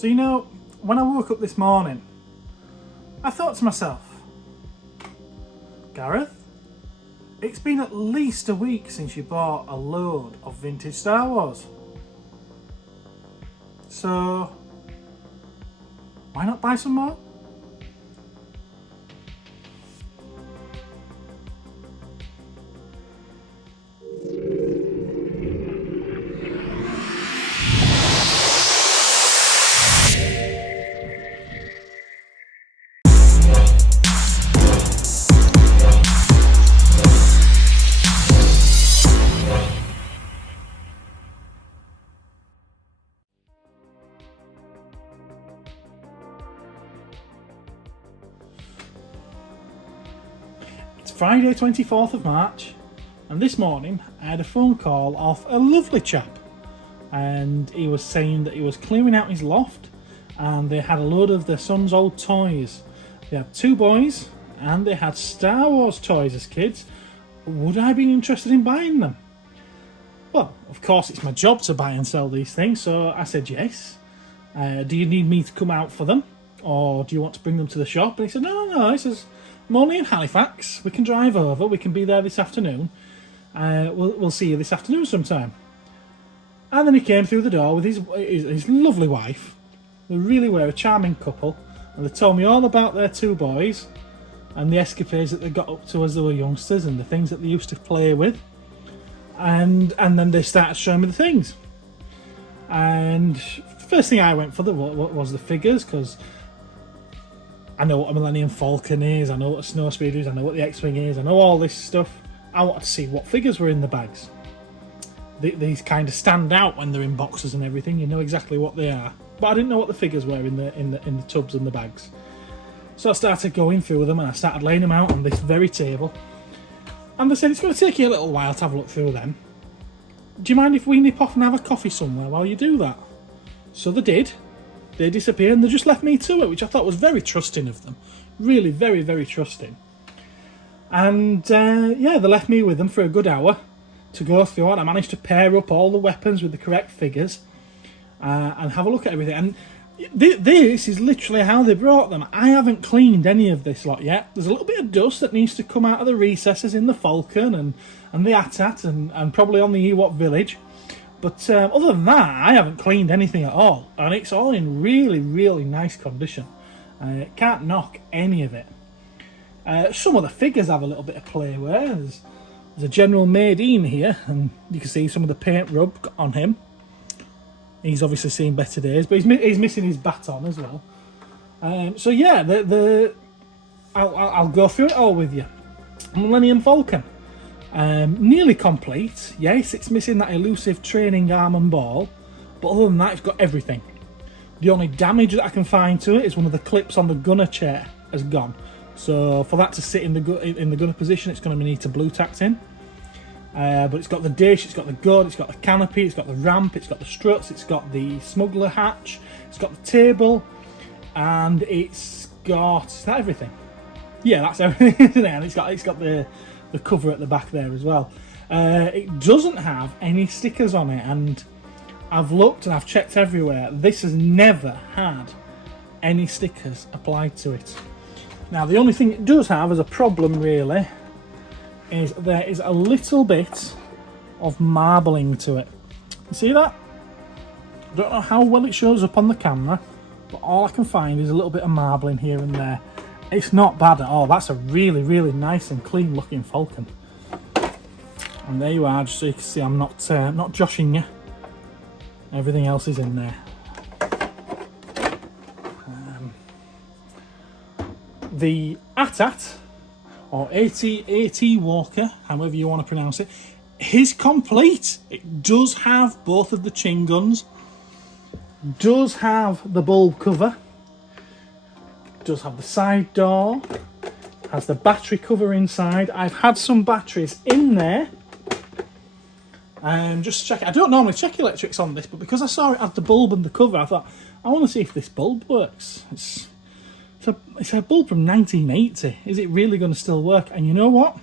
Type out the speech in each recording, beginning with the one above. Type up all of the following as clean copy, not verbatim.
So, you know, when I woke up this morning, I thought to myself, Gareth, it's been at least a week since you bought a load of vintage Star Wars. So, why not buy some more? It's Friday 24th of March, and this morning I had a phone call off a lovely chap, and he was saying that he was clearing out his loft and they had a load of their son's old toys. They had 2 boys and they had Star Wars toys as kids. Would I be interested in buying them? Well, of course it's my job to buy and sell these things, so I said yes. Do you need me to come out for them, or do you want to bring them to the shop? And he said, no, he says, I'm only in Halifax, we can drive over, we can be there this afternoon. We'll see you this afternoon sometime. And then he came through the door with his lovely wife. They really were a charming couple, and they told me all about their 2 boys and the escapades that they got up to as they were youngsters and the things that they used to play with. And then they started showing me the things. And the first thing I went for was the figures, because I know what a Millennium Falcon is, I know what a Snowspeeder is, I know what the X-Wing is, I know all this stuff. I wanted to see what figures were in the bags. These kind of stand out when they're in boxes and everything, you know exactly what they are. But I didn't know what the figures were in the tubs and the bags. So I started going through them and I started laying them out on this very table. And they said, it's going to take you a little while to have a look through them. Do you mind if we nip off and have a coffee somewhere while you do that? So they did. They disappeared and they just left me to it, which I thought was very trusting of them. Really, very, very trusting. And yeah, they left me with them for a good hour to go through, and I managed to pair up all the weapons with the correct figures and have a look at everything. And this is literally how they brought them. I haven't cleaned any of this lot yet. There's a little bit of dust that needs to come out of the recesses in the Falcon and the AT-AT and probably on the Ewok village. But other than that, I haven't cleaned anything at all. And it's all in really, really nice condition. Can't knock any of it. Some of the figures have a little bit of play wear. There's a General Madine here, and you can see some of the paint rub on him. He's obviously seen better days, but he's missing his baton as well. So yeah, I'll go through it all with you. Millennium Falcon, nearly complete. Yes, it's missing that elusive training arm and ball, but other than that, it's got everything. The only damage that I can find to it is one of the clips on the gunner chair has gone. So for that to sit in the gunner position, it's going to need to blue tax in. But it's got the dish, it's got the gun, it's got the canopy, it's got the ramp, it's got the struts, it's got the smuggler hatch, it's got the table, and it's got... Is that everything? Yeah, that's everything, isn't it? And it's got the cover at the back there as well. It doesn't have any stickers on it, and I've looked and I've checked everywhere. This has never had any stickers applied to it. Now, the only thing it does have as a problem, really, is there is a little bit of marbling to it. You see that? I don't know how well it shows up on the camera, but all I can find is a little bit of marbling here and there. It's not bad at all. That's a really, really nice and clean looking Falcon. And there you are, just so you can see I'm not joshing you. Everything else is in there. The AT-AT, or AT Walker, however you want to pronounce it, is complete. It does have both of the chin guns, does have the bulb cover, does have the side door, has the battery cover inside. I've had some batteries in there. Just check it. I don't normally check electrics on this, but because I saw it had the bulb and the cover, I thought, I want to see if this bulb works. It's a bulb from 1980. Is it really going to still work? And you know what?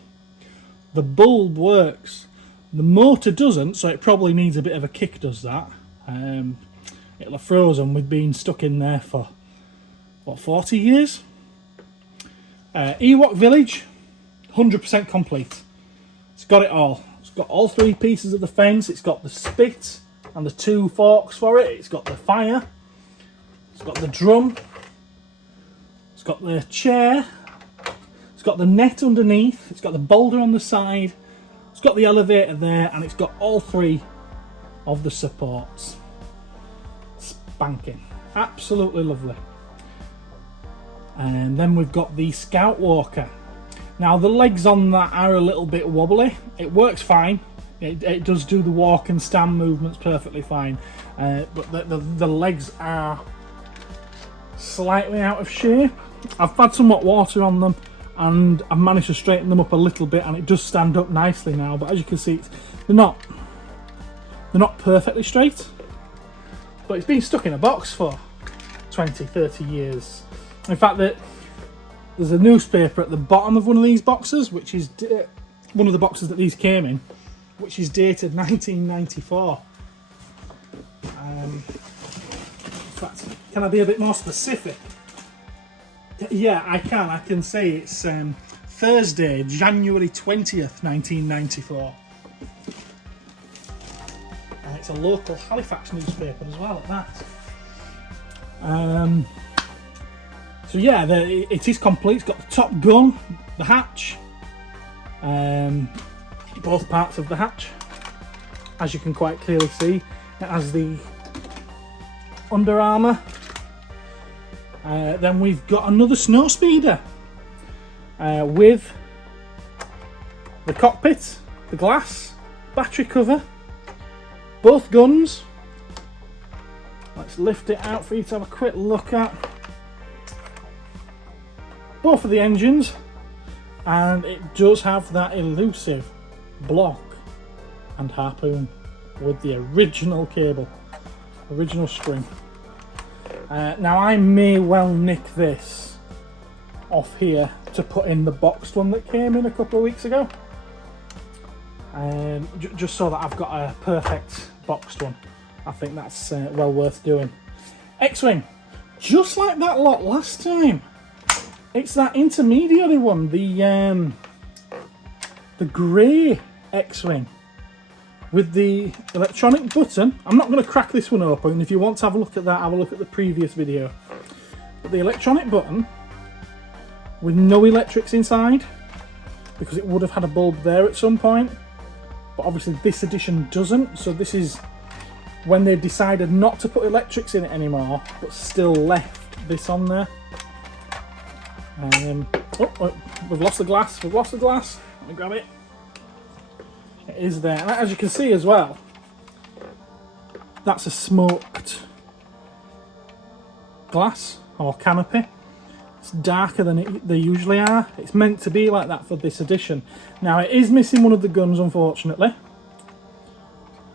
The bulb works. The motor doesn't, so it probably needs a bit of a kick, does that. it'll have frozen with being stuck in there for, what, 40 years? Ewok Village, 100% complete. It's got it all. It's got all 3 pieces of the fence. It's got the spit and the 2 forks for it. It's got the fire. It's got the drum. It's got the chair. It's got the net underneath. It's got the boulder on the side. It's got the elevator there, and it's got all 3 of the supports. Spanking. Absolutely lovely. And then we've got the Scout Walker. Now the legs on that are a little bit wobbly. It works fine. It does do the walk and stand movements perfectly fine. But the legs are slightly out of shape. I've had some hot water on them and I've managed to straighten them up a little bit, and it does stand up nicely now. But as you can see, they're not perfectly straight. But it's been stuck in a box for 20, 30 years. In fact, there's a newspaper at the bottom of one of these boxes, which is one of the boxes that these came in, which is dated 1994. In fact, can I be a bit more specific? Yeah, I can. I can say it's Thursday, January 20th, 1994. And it's a local Halifax newspaper as well at that. So yeah, it is complete. It's got the top gun, the hatch, both parts of the hatch, as you can quite clearly see. It has the under armour. Then we've got another snowspeeder with the cockpit, the glass, battery cover, both guns. Let's lift it out for you to have a quick look at. Both of the engines, and it does have that elusive block and harpoon with the original cable, original string. Now I may well nick this off here to put in the boxed one that came in a couple of weeks ago, just so that I've got a perfect boxed one. I think that's well worth doing. X-Wing, just like that lot last time. It's that intermediary one, the grey X-Wing with the electronic button. I'm not going to crack this one open. If you want to have a look at that, have a look at the previous video. But the electronic button with no electrics inside, because it would have had a bulb there at some point. But obviously this edition doesn't, so this is when they've decided not to put electrics in it anymore, but still left this on there. Oh, we've lost the glass. We've lost the glass. Let me grab it. It is there. And as you can see as well, that's a smoked glass or canopy. It's darker than they usually are. It's meant to be like that for this edition. Now it is missing one of the guns, unfortunately.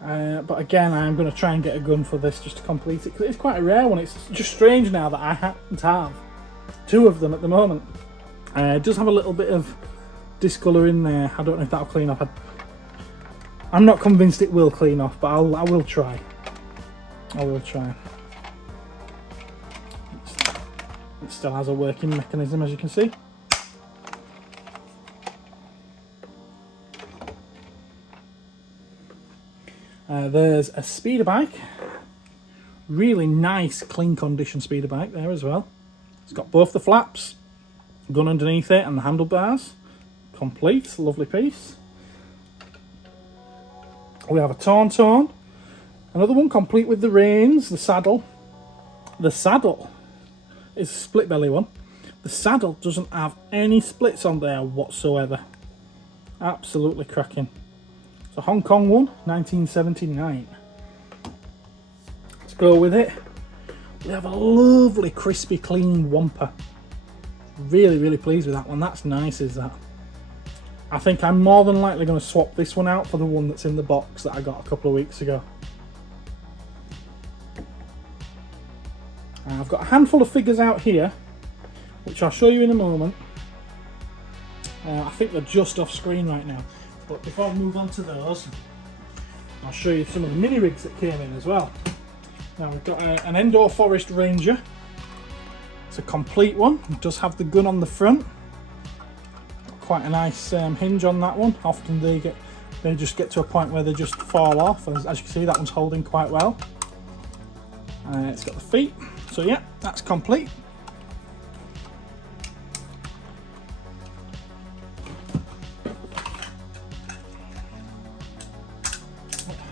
But again, I'm going to try and get a gun for this just to complete it, because it's quite a rare one. It's just strange now that I happen to have 2 of them at the moment. It does have a little bit of discolour in there. I don't know if that'll clean off. I'm not convinced it will clean off, but I will try. I will try. It still has a working mechanism, as you can see. There's a speeder bike. Really nice, clean condition speeder bike there as well. It's got both the flaps, gun underneath it, and the handlebars. Complete, lovely piece. We have a Tauntaun. Another one complete with the reins, the saddle. The saddle is a split belly one. The saddle doesn't have any splits on there whatsoever. Absolutely cracking. It's a Hong Kong one, 1979. Let's go with it. We have a lovely, crispy, clean Wampa. Really, really pleased with that one. That's nice, is that? I think I'm more than likely going to swap this one out for the one that's in the box that I got a couple of weeks ago. I've got a handful of figures out here, which I'll show you in a moment. I think they're just off screen right now. But before I move on to those, I'll show you some of the mini rigs that came in as well. Now we've got an Endor Forest Ranger. It's a complete one. It does have the gun on the front. Quite a nice hinge on that one. Often they just get to a point where they just fall off. As you can see, that one's holding quite well. It's got the feet. So yeah, that's complete.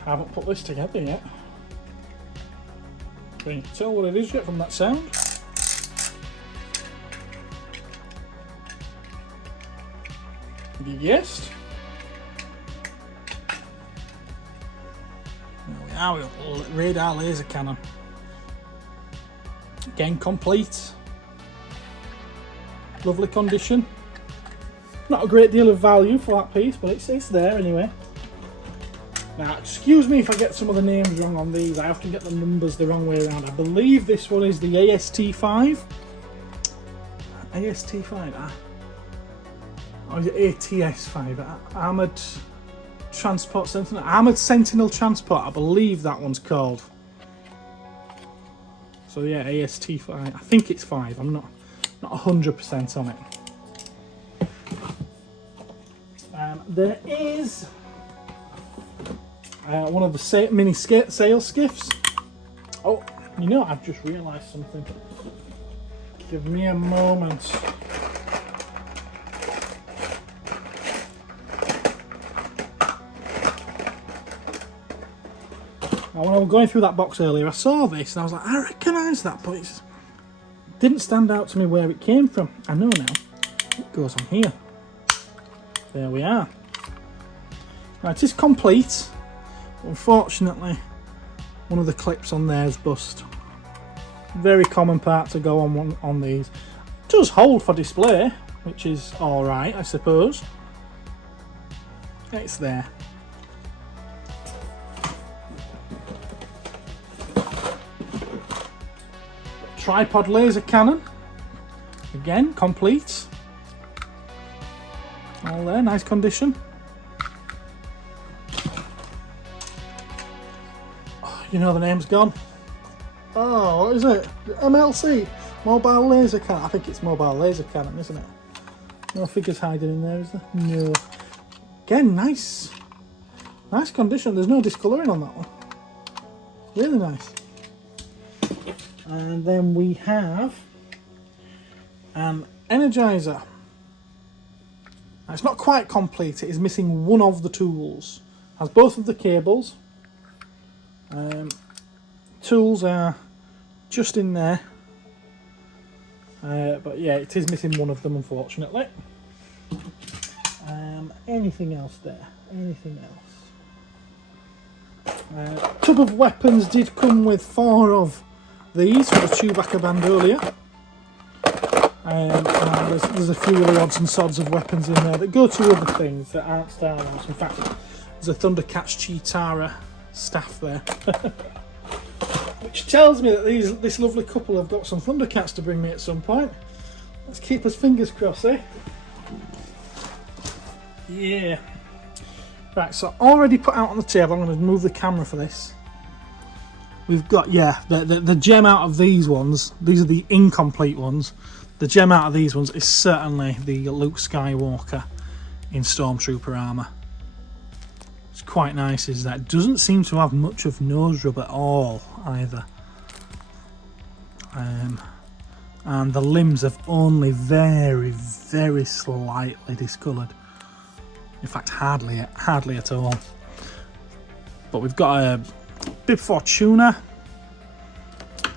I haven't put this together yet. Can you tell what it is yet from that sound? You guessed? There we are, we've got radar laser cannon. Again, complete. Lovely condition. Not a great deal of value for that piece, but it's there anyway. Now, excuse me if I get some of the names wrong on these. I often get the numbers the wrong way around. I believe this one is the AST-5. AST-5, or is it ATS-5? Armoured Transport Sentinel. Armoured Sentinel Transport, I believe that one's called. So yeah, AST-5. I think it's 5. I'm not 100% on it. There is one of the mini sail skiffs. Oh, you know, I've just realised something. Give me a moment. Now, when I was going through that box earlier, I saw this and I was like, I recognise that, but it didn't stand out to me where it came from. I know now. It goes on here. There we are. Now, it is complete. Unfortunately, one of the clips on there is bust. Very common part to go on these. It does hold for display, which is alright, I suppose. It's there. Tripod laser cannon. Again, complete. All there, nice condition. You know the name's gone. Oh, what is it? MLC? Mobile Laser Cannon. I think it's Mobile Laser Cannon, isn't it? No figures hiding in there, is there? No. Again, nice. Nice condition. There's no discolouring on that one. Really nice. And then we have an Energizer. Now, it's not quite complete. It is missing one of the tools. Has both of the cables. Tools are just in there, but yeah, it is missing one of them, unfortunately. Anything else there? Anything else? Tub of weapons did come with 4 of these for the Chewbacca bandolier. And there's a few other odds and sods of weapons in there that go to other things that aren't Star Wars. In fact, there's a Thundercats Cheetara staff there. Which tells me that this lovely couple have got some Thundercats to bring me at some point. Let's keep us fingers crossed, eh? Yeah. Right, so already put out on the table. I'm going to move the camera for this. We've got, yeah, the gem out of these ones. These are the incomplete ones. The gem out of these ones is certainly the Luke Skywalker in Stormtrooper armour. It's quite nice, is that. It doesn't seem to have much of nose rub at all, either. And the limbs have only very, very slightly discoloured. In fact, hardly at all. But we've got a Bib Fortuna,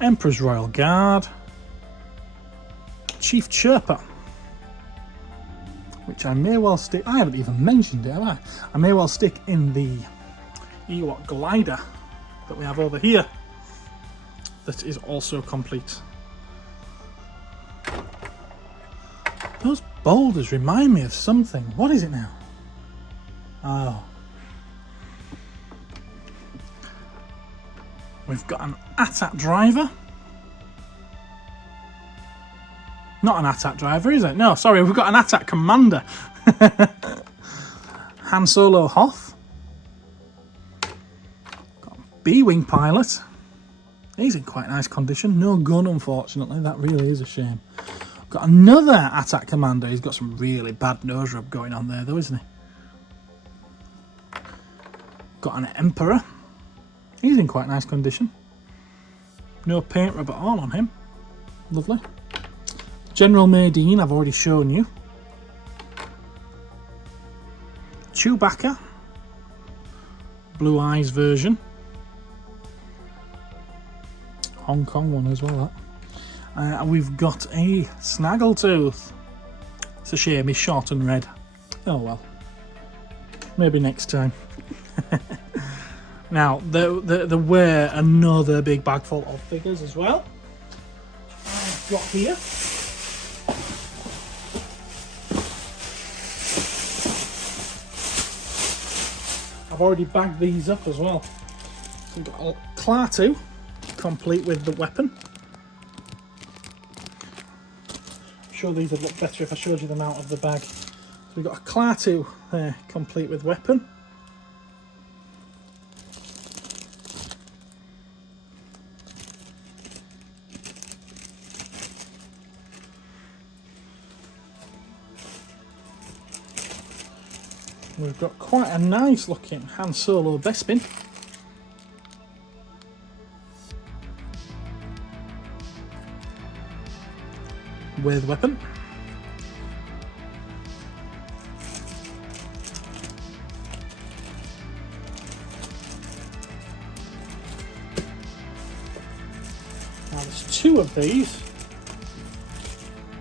Emperor's Royal Guard, Chief Chirper, which I may well stick. I haven't even mentioned it, have I? I may well stick in the Ewok glider that we have over here. That is also complete. Those boulders remind me of something. What is it now? Oh. We've got an AT-AT driver. Not an AT-AT driver, is it? No, sorry, we've got an AT-AT commander. Han Solo Hoth. Got a B-Wing pilot. He's in quite nice condition. No gun, unfortunately. That really is a shame. Got another Attack Commander. He's got some really bad nose rub going on there, though, isn't he? Got an Emperor. He's in quite nice condition. No paint rub at all on him. Lovely. General Madine, I've already shown you. Chewbacca. Blue Eyes version. Hong Kong one as well, that. And we've got a Snaggletooth. It's a shame he's short and red. Oh well. Maybe next time. Now, there were another big bag full of figures as well. I've got here. I've already bagged these up as well. So we've got a Klaatu, complete with the weapon. I'm sure these would look better if I showed you them out of the bag. So we've got a Klaatu there, complete with weapon. We've got quite a nice looking Han Solo Bespin. With weapon. Now there's two of these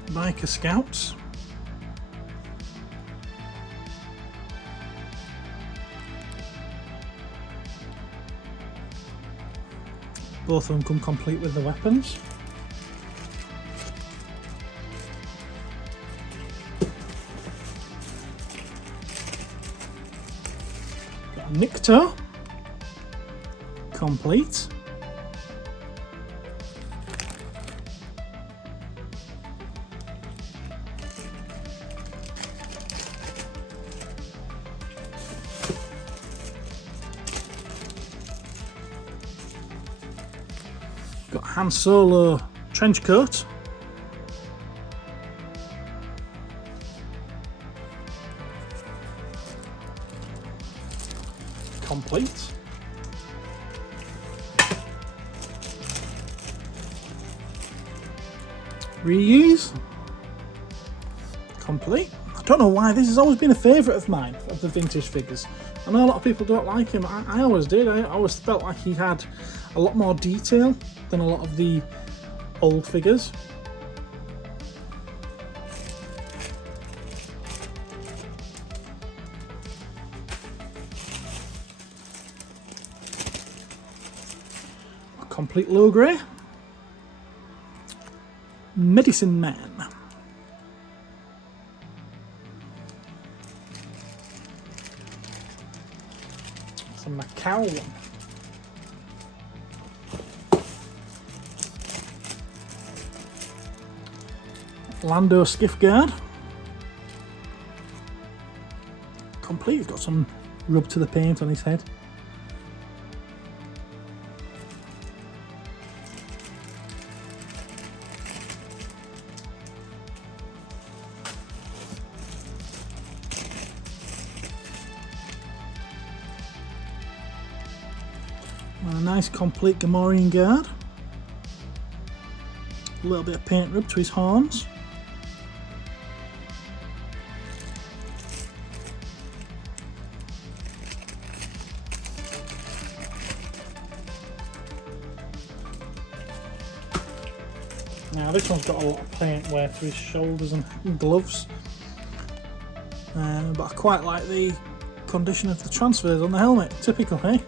Biker Scouts. Both of them come complete with the weapons. Got a Nikto, complete. Got Han Solo trench coat. Complete. Reuse. Complete. I don't know why this has always been a favourite of mine, of the vintage figures. I know a lot of people don't like him. I always did. I always felt like he had a lot more detail than a lot of the old figures. A complete low grey. Medicine Man. It's a Macau one. Lando Skiff Guard. Complete. He's got some rub to the paint on his head. A nice complete Gamorrean Guard. A little bit of paint rub to his horns. Now this one's got a lot of paint wear to his shoulders and gloves, but I quite like the condition of the transfers on the helmet. Typical, eh?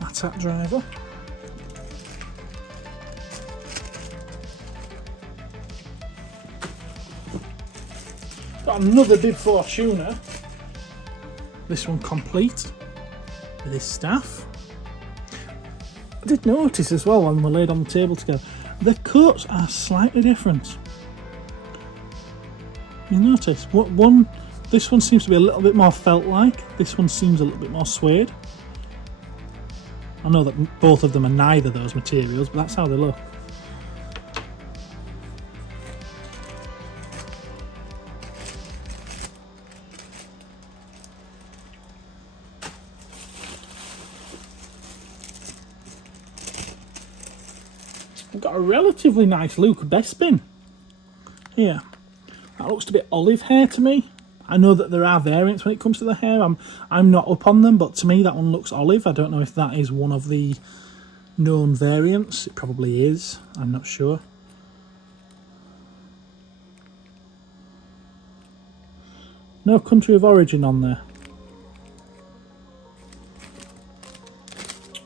Attack driver. Got another Bib Fortuna. This one complete with his staff. I did notice as well when we laid on the table together, the coats are slightly different. You notice one This one seems to be a little bit more felt-like. This one seems a little bit more suede. I know that both of them are neither of those materials, but that's how they look. I've got a relatively nice Luke Bespin here. That looks a bit olive hair to me. I know that there are variants when it comes to the hair. I'm not up on them, but to me that one looks olive. I don't know if that is one of the known variants. It probably is. I'm not sure. No country of origin on there.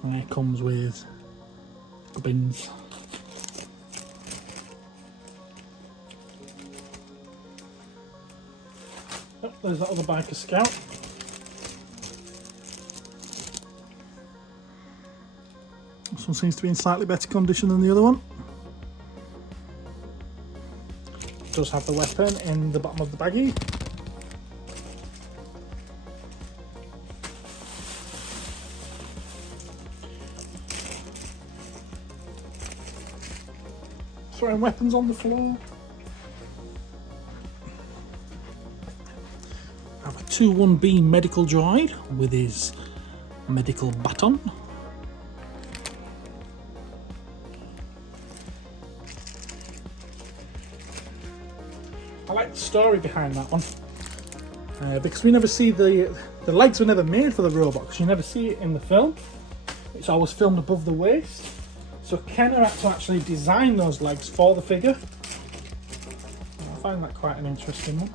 And it comes with gubbins. Oh, there's that other Biker Scout. This one seems to be in slightly better condition than the other one. It does have the weapon in the bottom of the baggie. Throwing weapons on the floor. I have a 2-1B medical droid with his medical baton. I like the story behind that one because we never see the legs were never made for the robot, because you never see it in the film. It's always filmed above the waist. So Kenner had to actually design those legs for the figure. I find that quite an interesting one.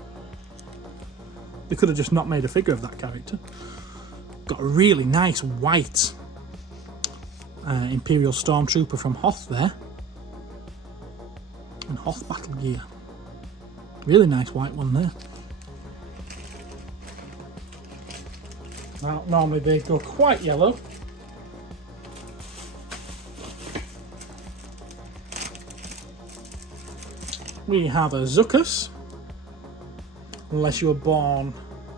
They could have just not made a figure of that character. Got a really nice white Imperial Stormtrooper from Hoth there. And Hoth battle gear. Really nice white one there. Now, normally they go quite yellow. We have a Zuckuss, unless you were born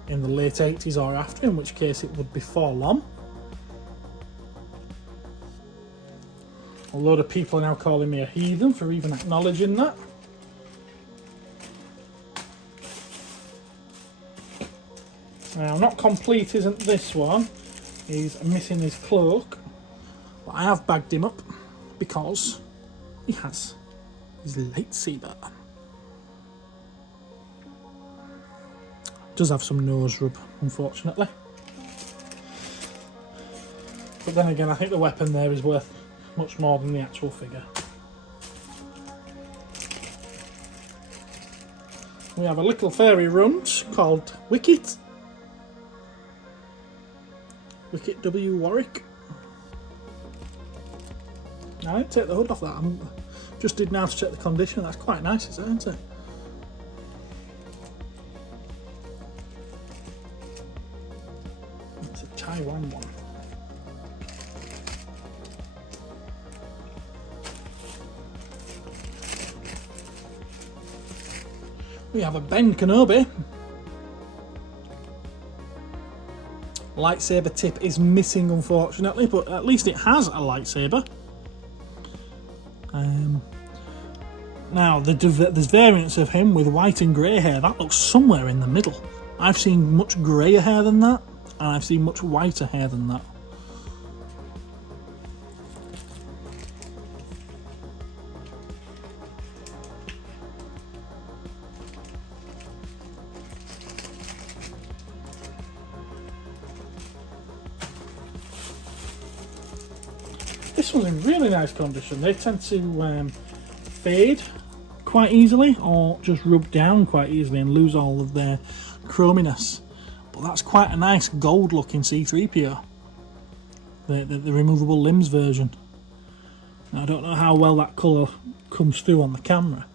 in the late 80s or after, in which case it would be Forlom. A load of people are now calling me a heathen for even acknowledging that. Now, not complete isn't this one. He's missing his cloak, but I have bagged him up because he has his lightsaber. Does have some nose rub, unfortunately. But then again, I think the weapon there is worth much more than the actual figure. We have a little fairy runt called Wicket. Wicket W. Warwick. Now, I didn't take the hood off that. I just did now to check the condition. That's quite nice, isn't it? That's a Taiwan one. We have a Ben Kenobi. Lightsaber tip is missing, unfortunately, but at least it has a lightsaber. Now, there's variants of him with white and grey hair. That looks somewhere in the middle. I've seen much greyer hair than that, and I've seen much whiter hair than that. This one's in really nice condition. They tend to fade quite easily or just rub down quite easily and lose all of their chrominess. But that's quite a nice gold looking C-3PO. The removable limbs version. Now, I don't know how well that colour comes through on the camera,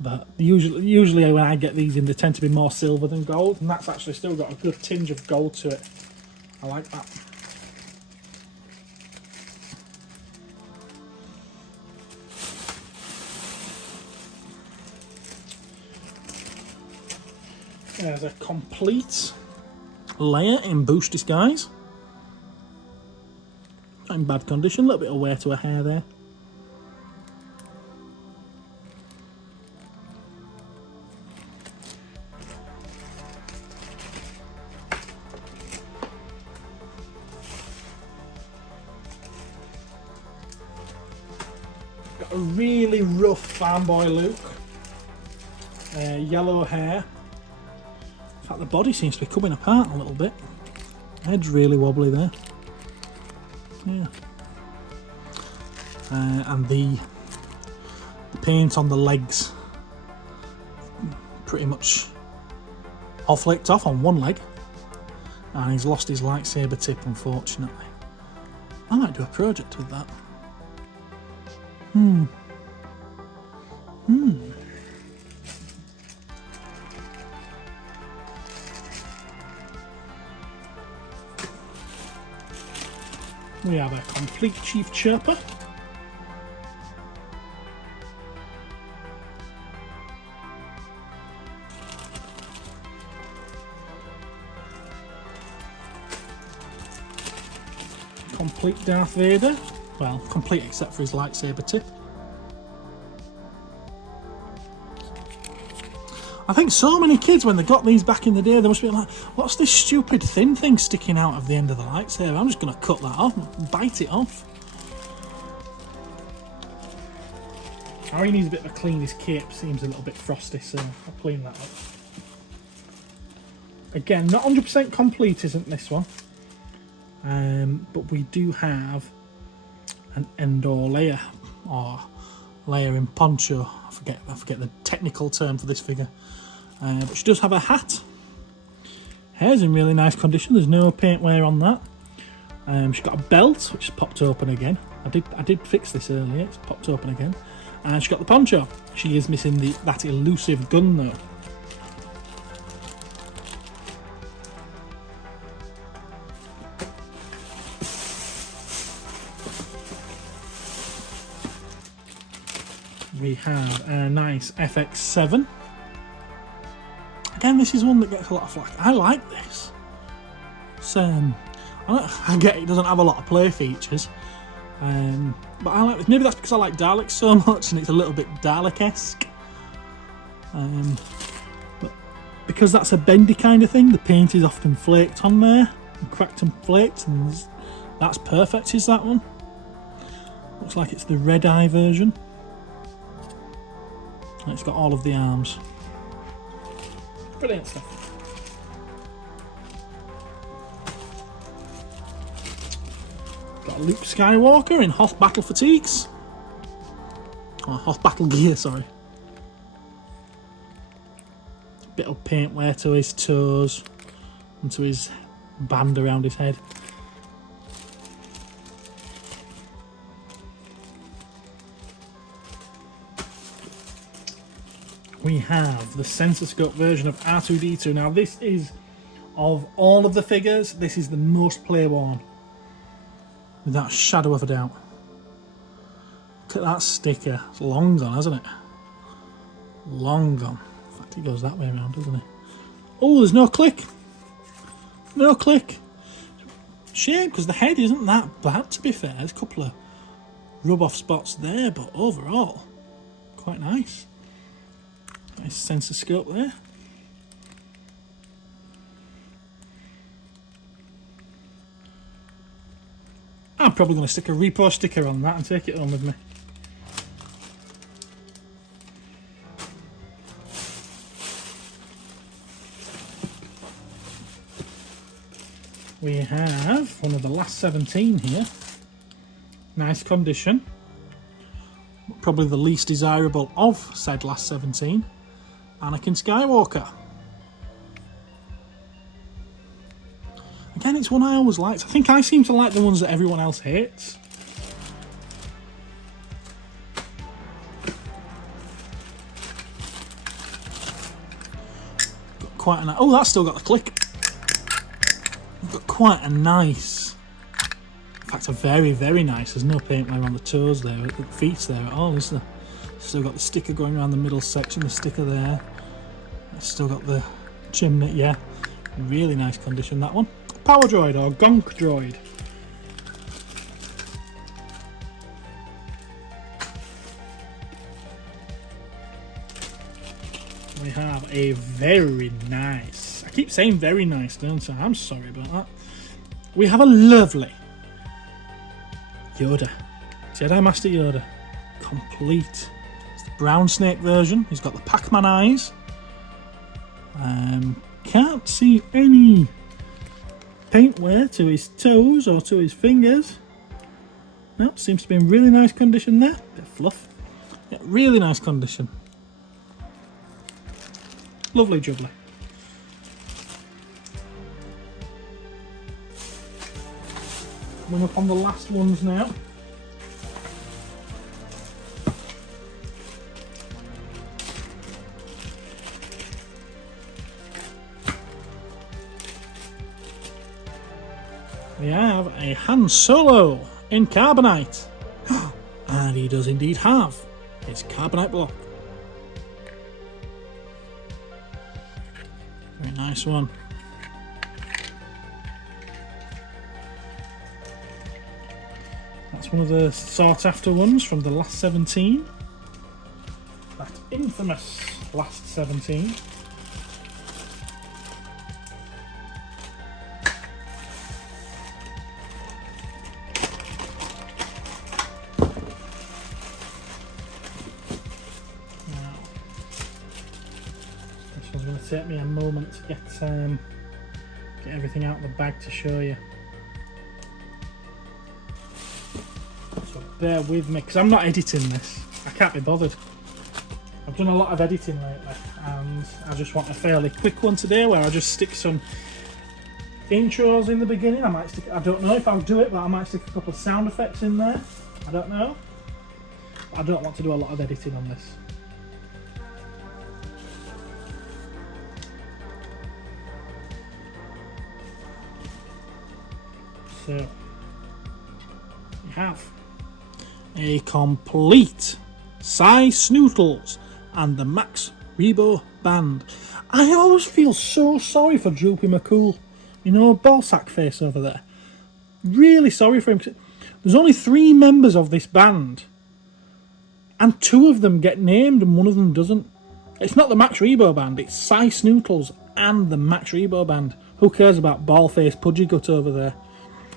but usually when I get these in, they tend to be more silver than gold, and that's actually still got a good tinge of gold to it. I like that. There's a complete Leia in boost disguise. Not in bad condition, a little bit of wear to her hair there. Got a really rough farm boy look. Yellow hair. In fact, the body seems to be coming apart a little bit. Head's really wobbly there. Yeah. And the paint on the legs pretty much all flaked off on one leg, and he's lost his lightsaber tip, unfortunately. I might do a project with that. We have a complete Chief Chirper. Complete Darth Vader. Well, complete except for his lightsaber tip. I think so many kids, when they got these back in the day, they must be like, what's this stupid thin thing sticking out of the end of the lightsaber? I'm just going to cut that off and bite it off. Harry needs a bit of a clean. His cape seems a little bit frosty, so I'll clean that up. Again, not 100% complete, isn't this one? But we do have an Endor Leia, or Leia in poncho. I forget the technical term for this figure. But she does have a hat. Hair's in really nice condition. There's no paint wear on that. She's got a belt which is popped open again. I did fix this earlier. It's popped open again. And she's got the poncho. She is missing that elusive gun though. We have a nice FX7. Again, this is one that gets a lot of flack. I like this. I get it doesn't have a lot of play features, but I like this. Maybe that's because I like Daleks so much and it's a little bit Dalek-esque. But because that's a bendy kind of thing, the paint is often flaked on there, and cracked and flaked, and that's perfect, is that one. Looks like it's the red eye version. And it's got all of the arms. Brilliant stuff. Got Luke Skywalker in Hoth battle fatigues. Or Hoth battle gear, sorry. Bit of paint wear to his toes and to his band around his head. We have the sensor scope version of R2-D2. Now this is, of all of the figures, this is the most play-worn, without a shadow of a doubt. Look at that sticker. It's long gone, hasn't it? Long gone. In fact, it goes that way around, doesn't it? Oh, there's no click. No click. Shame, because the head isn't that bad, to be fair. There's a couple of rub-off spots there, but overall, quite nice. Nice sensor scope there. I'm probably going to stick a repo sticker on that and take it home with me. We have one of the last 17 here. Nice condition. Probably the least desirable of said last 17. Anakin Skywalker. Again, it's one I always liked. I think I seem to like the ones that everyone else hates. Got quite a oh, that's still got the click. Got quite a nice, in fact, a very, very nice. There's no paint wear on the toes there, the feet there at all, is there? Still got the sticker going around the middle section, the sticker there. It's still got the chimney, yeah. Really nice condition, that one. Power Droid or Gonk Droid. We have a very nice, I keep saying very nice, don't I? I'm sorry about that. We have a lovely Yoda. Jedi Master Yoda. Complete. It's the brown snake version. He's got the Pac-Man eyes. Can't see any paint wear to his toes or to his fingers. No, seems to be in really nice condition there. Bit of fluff. Yeah, really nice condition. Lovely jubbly. Coming up on the last ones now. We have a Han Solo in carbonite. And he does indeed have his carbonite block. Very nice one. That's one of the sought after ones from the last 17. That infamous last 17. This one's going to take me a moment to get everything out of the bag to show you. So bear with me, because I'm not editing this. I can't be bothered. I've done a lot of editing lately, and I just want a fairly quick one today where I just stick some intros in the beginning. I don't know if I'll do it, but I might stick a couple of sound effects in there. I don't know. But I don't want to do a lot of editing on this. So, we have a complete size Snootles and the Max Rebo band. I always feel so sorry for Droopy McCool. You know, ballsack face over there. Really sorry for him. There's only 3 members of this band, and 2 of them get named and one of them doesn't. It's not the Max Rebo band, it's size Snootles and the Max Rebo band. Who cares about ball-faced Pudgy Gut over there?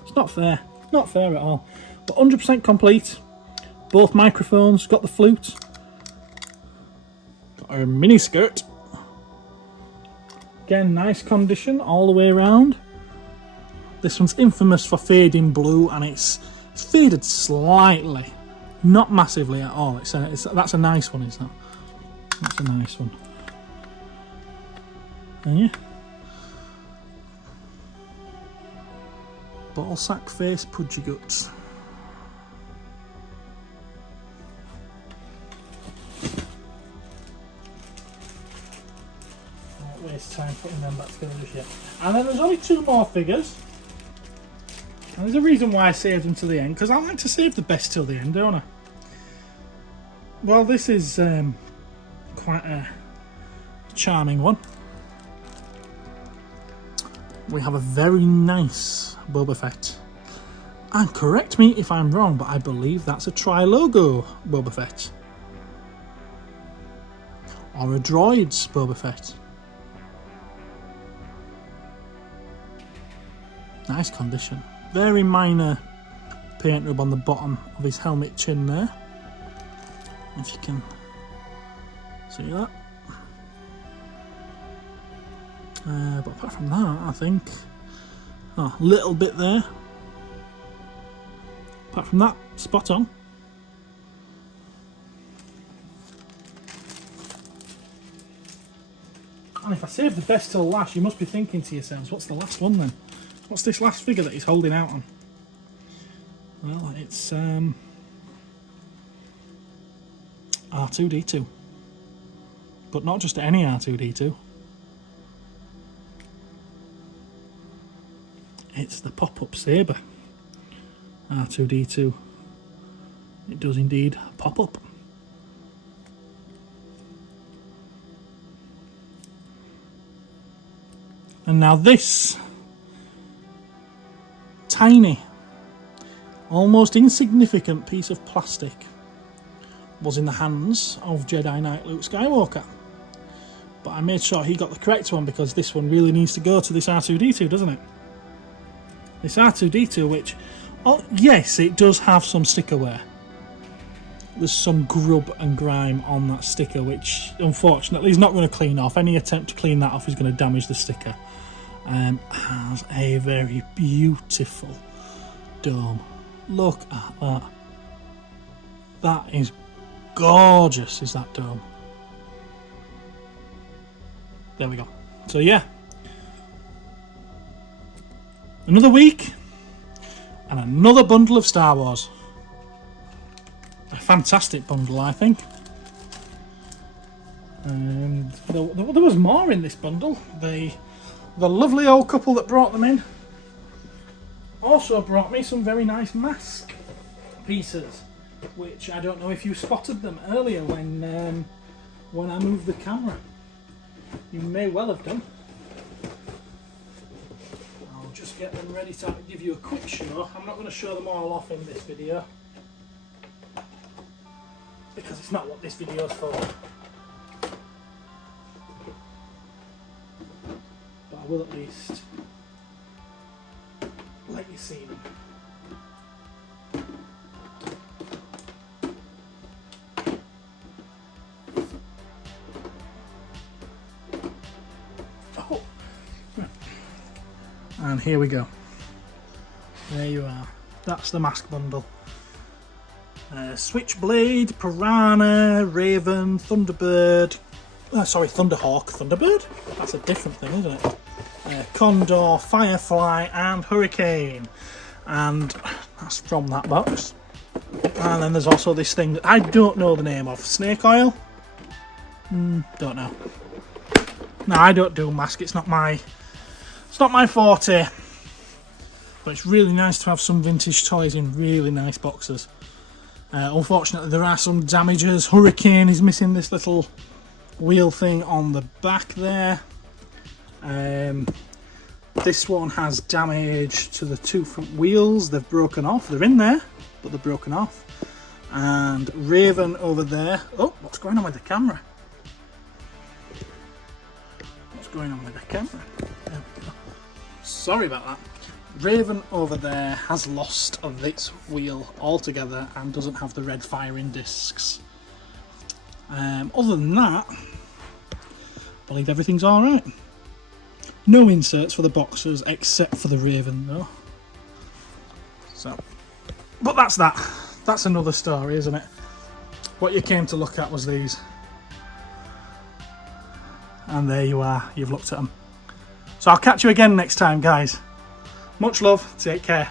It's not fair. Not fair at all. But 100% complete. Both microphones. Got the flute. Got our mini skirt. Again, nice condition all the way around. This one's infamous for fading blue, and it's faded slightly. Not massively at all. That's a nice one, isn't it? That's a nice one. And yeah. Ballsack face Pudgy Guts. Don't waste time putting them back together just yet. And then there's only 2 more figures. And there's a reason why I saved them to the end, because I like to save the best till the end, don't I? Well, this is quite a charming one. We have a very nice Boba Fett. And correct me if I'm wrong, but I believe that's a Tri-Logo Boba Fett. Or a Droid's Boba Fett. Nice condition. Very minor paint rub on the bottom of his helmet chin there. If you can see that. But apart from that, I think a little bit there. Apart from that, spot on. And if I save the best till last, you must be thinking to yourselves, what's the last one then? What's this last figure that he's holding out on? Well, it's R2-D2. But not just any R2-D2. It's the pop-up saber. R2-D2. It does indeed pop up. And now this tiny, almost insignificant piece of plastic was in the hands of Jedi Knight Luke Skywalker. But I made sure he got the correct one because this one really needs to go to this R2-D2, doesn't it? This R2-D2, which, oh, yes, it does have some sticker wear. There's some grub and grime on that sticker, which unfortunately is not going to clean off. Any attempt to clean that off is going to damage the sticker. Has a very beautiful dome. Look at that. That is gorgeous, is that dome. There we go. So yeah, another week and another bundle of Star Wars. A fantastic bundle, I think. There was more in this bundle. The lovely old couple that brought them in also brought me some very nice mask pieces, which I don't know if you spotted them earlier when I moved the camera. You may well have done. I'll just get them ready to give you a quick show. I'm not going to show them all off in this video because it's not what this video is for. But I will at least let you see them. Oh. And here we go. There you are. That's the mask bundle. Switchblade, Piranha, Raven, Thunderbird. Thunderhawk. Thunderbird? That's a different thing, isn't it? Condor, Firefly, and Hurricane. And that's from that box. And then there's also this thing that I don't know the name of. Snake oil? Don't know. No, I don't do mask. It's not my forte. But it's really nice to have some vintage toys in really nice boxes. Unfortunately, there are some damages. Hurricane is missing this little wheel thing on the back there. This one has damage to the two front wheels. They've broken off. They're in there, but they're broken off. And Raven over there. Oh, what's going on with the camera? What's going on with the camera? There we go. Sorry about that. Raven over there has lost this wheel altogether and doesn't have the red firing discs. Other than that, I believe everything's alright. No inserts for the boxes except for the Raven though. So, but that's that. That's another story, isn't it? What you came to look at was these. And there you are, you've looked at them. So I'll catch you again next time, guys. Much love, take care.